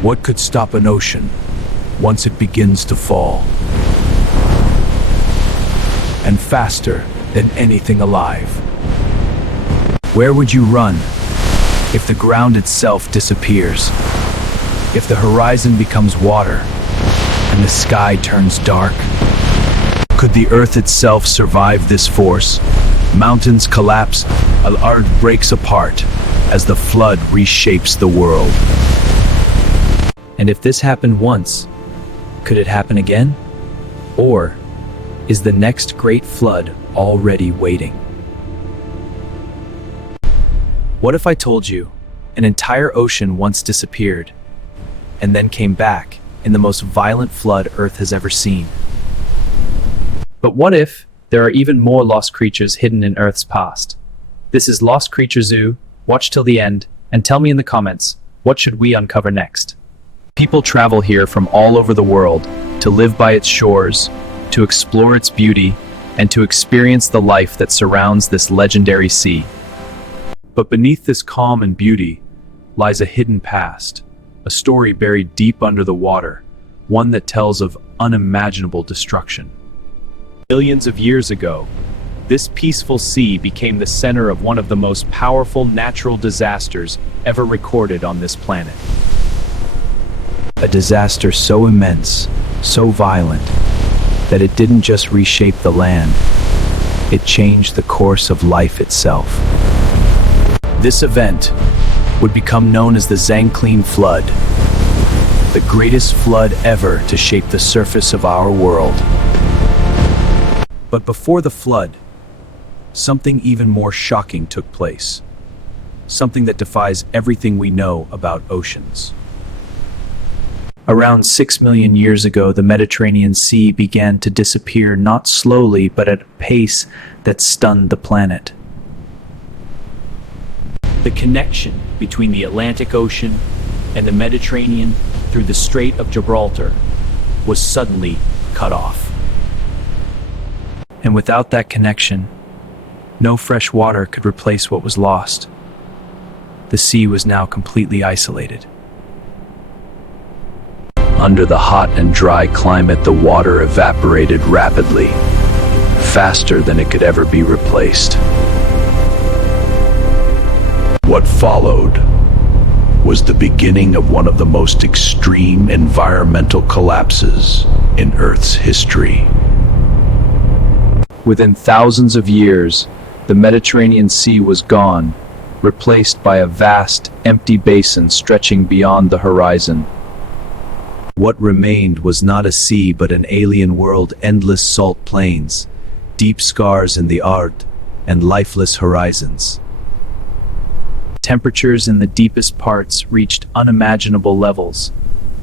What could stop an ocean once it begins to fall? And faster than anything alive. Where would you run if the ground itself disappears? If the horizon becomes water and the sky turns dark? Could the earth itself survive this force? Mountains collapse, Al-Ard breaks apart as the flood reshapes the world. And if this happened once, could it happen again? Or is the next great flood already waiting? What if I told you an entire ocean once disappeared and then came back in the most violent flood Earth has ever seen? But what if there are even more lost creatures hidden in Earth's past? This is Lost Creature Zoo. Watch till the end and tell me in the comments, what should we uncover next? People travel here from all over the world to live by its shores, to explore its beauty, and to experience the life that surrounds this legendary sea. But beneath this calm and beauty lies a hidden past, a story buried deep under the water, one that tells of unimaginable destruction. Millions of years ago, this peaceful sea became the center of one of the most powerful natural disasters ever recorded on this planet. A disaster so immense, so violent, that it didn't just reshape the land, it changed the course of life itself. This event would become known as the Zanclean Flood, the greatest flood ever to shape the surface of our world. But before the flood, something even more shocking took place. Something that defies everything we know about oceans. Around 6 million years ago, the Mediterranean Sea began to disappear, not slowly, but at a pace that stunned the planet. The connection between the Atlantic Ocean and the Mediterranean through the Strait of Gibraltar was suddenly cut off. And without that connection, no fresh water could replace what was lost. The sea was now completely isolated. Under the hot and dry climate, the water evaporated rapidly, faster than it could ever be replaced. What followed was the beginning of one of the most extreme environmental collapses in Earth's history. Within thousands of years, the Mediterranean Sea was gone, replaced by a vast, empty basin stretching beyond the horizon. What remained was not a sea but an alien world, endless salt plains, deep scars in the art, and lifeless horizons. Temperatures in the deepest parts reached unimaginable levels,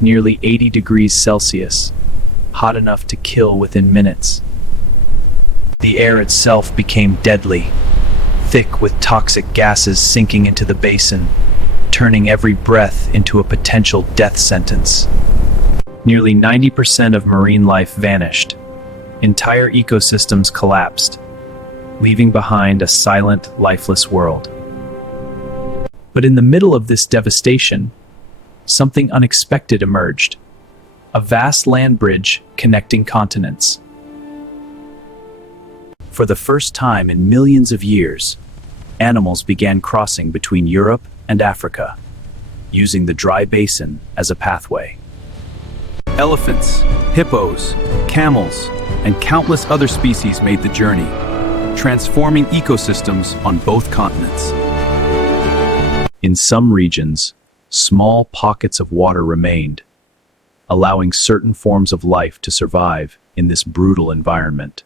nearly 80 degrees Celsius, hot enough to kill within minutes. The air itself became deadly, thick with toxic gases sinking into the basin, turning every breath into a potential death sentence. Nearly 90% of marine life vanished. Entire ecosystems collapsed, leaving behind a silent, lifeless world. But in the middle of this devastation, something unexpected emerged. A vast land bridge connecting continents. For the first time in millions of years, animals began crossing between Europe and Africa, using the dry basin as a pathway. Elephants, hippos, camels, and countless other species made the journey, transforming ecosystems on both continents. In some regions, small pockets of water remained, allowing certain forms of life to survive in this brutal environment.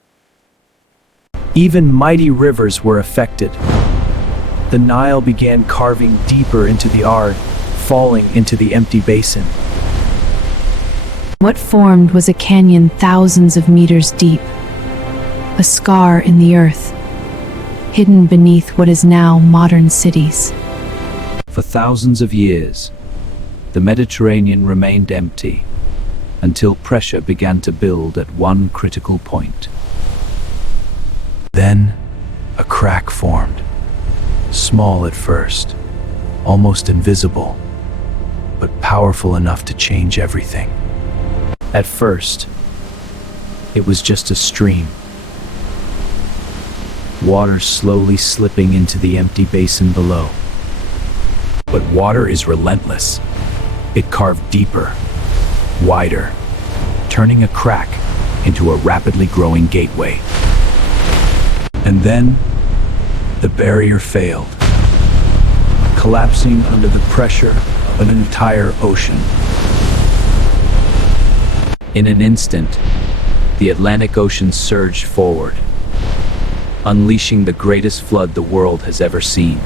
Even mighty rivers were affected. The Nile began carving deeper into the Ard, falling into the empty basin. What formed was a canyon thousands of meters deep, a scar in the earth, hidden beneath what is now modern cities. For thousands of years, the Mediterranean remained empty, until pressure began to build at one critical point. Then, a crack formed, small at first, almost invisible. but powerful enough to change everything. At first, it was just a stream. Water slowly slipping into the empty basin below. But water is relentless. It carved deeper, wider, turning a crack into a rapidly growing gateway. And then, the barrier failed, collapsing under the pressure of an entire ocean. In an instant, the Atlantic Ocean surged forward, unleashing the greatest flood the world has ever seen.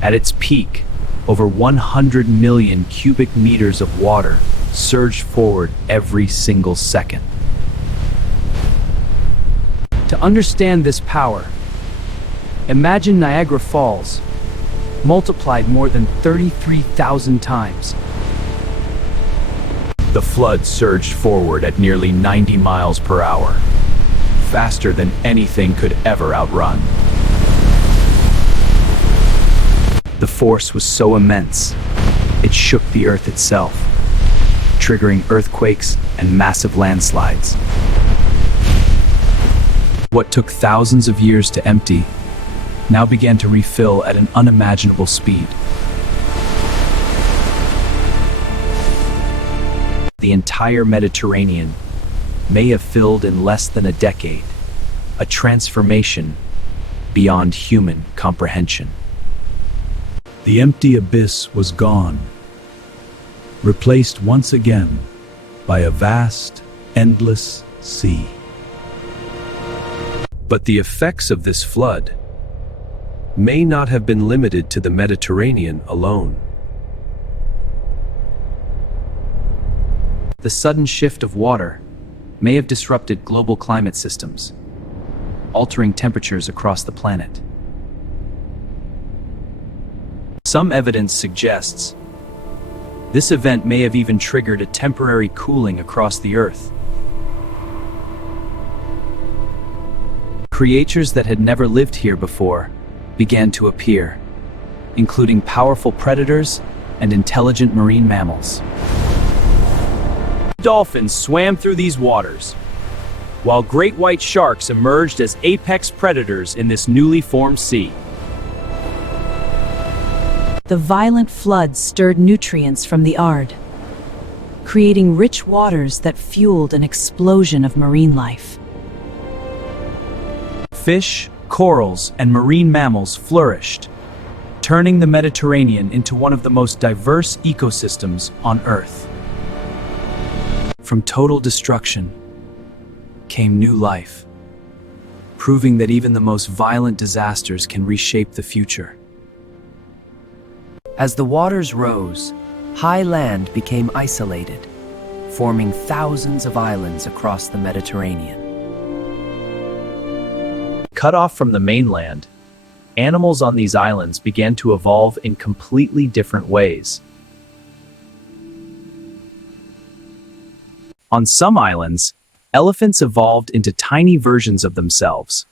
At its peak, over 100 million cubic meters of water surged forward every single second. To understand this power, imagine Niagara Falls multiplied more than 33,000 times. The flood surged forward at nearly 90 miles per hour, faster than anything could ever outrun. The force was so immense, it shook the earth itself, triggering earthquakes and massive landslides. What took thousands of years to empty now began to refill at an unimaginable speed. The entire Mediterranean may have filled in less than a decade, a transformation beyond human comprehension. The empty abyss was gone, replaced once again by a vast, endless sea. But the effects of this flood may not have been limited to the Mediterranean alone. The sudden shift of water may have disrupted global climate systems, altering temperatures across the planet. Some evidence suggests this event may have even triggered a temporary cooling across the Earth. Creatures that had never lived here before began to appear, including powerful predators and intelligent marine mammals. Dolphins swam through these waters, while great white sharks emerged as apex predators in this newly formed sea. The violent flood stirred nutrients from the Ard, creating rich waters that fueled an explosion of marine life. Fish, corals, and marine mammals flourished, turning the Mediterranean into one of the most diverse ecosystems on Earth. From total destruction came new life, proving that even the most violent disasters can reshape the future. As the waters rose, high land became isolated, forming thousands of islands across the Mediterranean. Cut off from the mainland, animals on these islands began to evolve in completely different ways. On some islands, elephants evolved into tiny versions of themselves,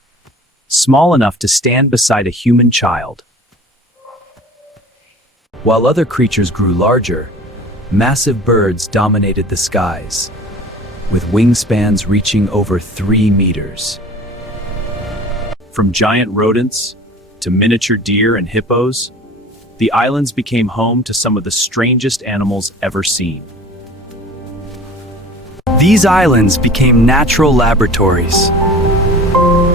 small enough to stand beside a human child. While other creatures grew larger, massive birds dominated the skies, with wingspans reaching over 3 meters. From giant rodents to miniature deer and hippos, the islands became home to some of the strangest animals ever seen. These islands became natural laboratories,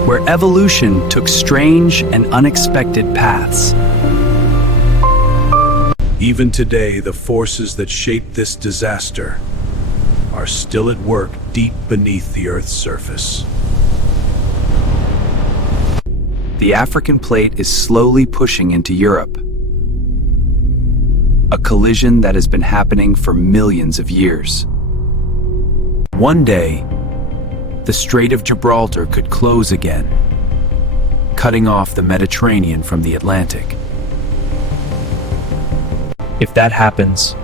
where evolution took strange and unexpected paths. Even today, the forces that shaped this disaster are still at work deep beneath the Earth's surface. The African plate is slowly pushing into Europe, a collision that has been happening for millions of years. One day, the Strait of Gibraltar could close again, cutting off the Mediterranean from the Atlantic. If that happens,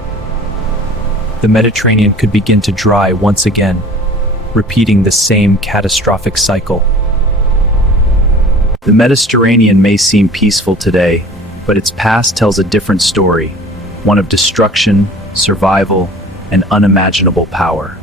the Mediterranean could begin to dry once again, repeating the same catastrophic cycle. The Mediterranean may seem peaceful today, but its past tells a different story. one of destruction, survival, and unimaginable power.